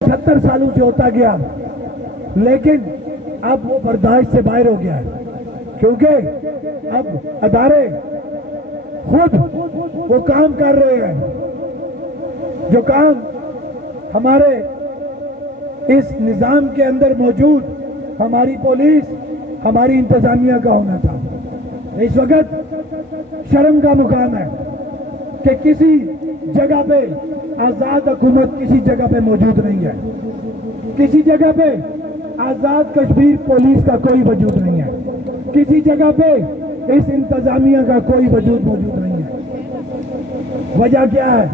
70 سالوں سے ہوتا گیا، لیکن اب وہ برداشت سے باہر ہو گیا ہے، کیونکہ اب ادارے خود وہ کام کر رہے ہیں جو کام ہمارے اس نظام کے اندر موجود ہماری پولیس، ہماری انتظامیہ کا ہونا تھا۔ اس وقت شرم کا مقام ہے کہ کسی جگہ پہ آزاد حکومت کسی جگہ پہ موجود نہیں ہے، کسی جگہ پہ آزاد کشمیر پولیس کا کوئی وجود نہیں ہے، کسی جگہ پہ اس انتظامیہ کا کوئی وجود موجود نہیں ہے۔ وجہ کیا ہے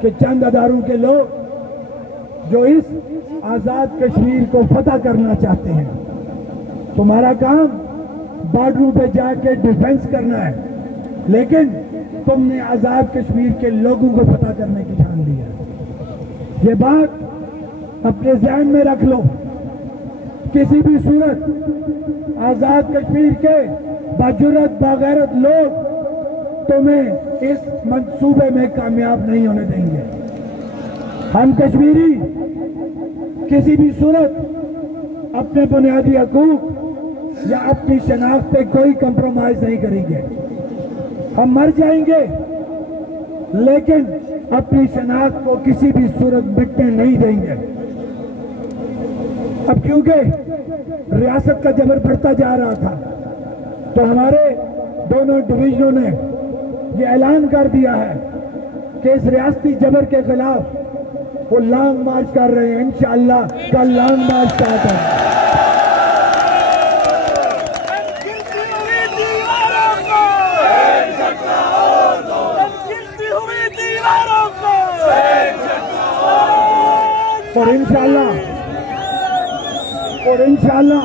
کہ چند اداروں کے لوگ جو اس آزاد کشمیر کو فتح کرنا چاہتے ہیں۔ تمہارا کام بارڈروں پہ جا کے ڈیفنس کرنا ہے، لیکن تم نے آزاد کشمیر کے لوگوں کو فتح کرنے کی ٹھان لی ہے۔ یہ بات اپنے ذہن میں رکھ لو، کسی بھی صورت آزاد کشمیر کے باجرت باغیرت لوگ تمہیں اس منصوبے میں کامیاب نہیں ہونے دیں گے۔ ہم کشمیری کسی بھی صورت اپنے بنیادی حقوق یا اپنی شناخت پہ کوئی کمپرومائز نہیں کریں گے۔ ہم مر جائیں گے لیکن اپنی شناخت کو کسی بھی صورت مٹنے نہیں دیں گے۔ اب کیونکہ ریاست کا جبر بڑھتا جا رہا تھا تو ہمارے دونوں ڈویژنوں نے یہ اعلان کر دیا ہے کہ اس ریاستی جبر کے خلاف وہ لانگ مارچ کر رہے ہیں۔ انشاءاللہ کل لانگ مارچ کا آتا ہے۔ اور انشاءاللہ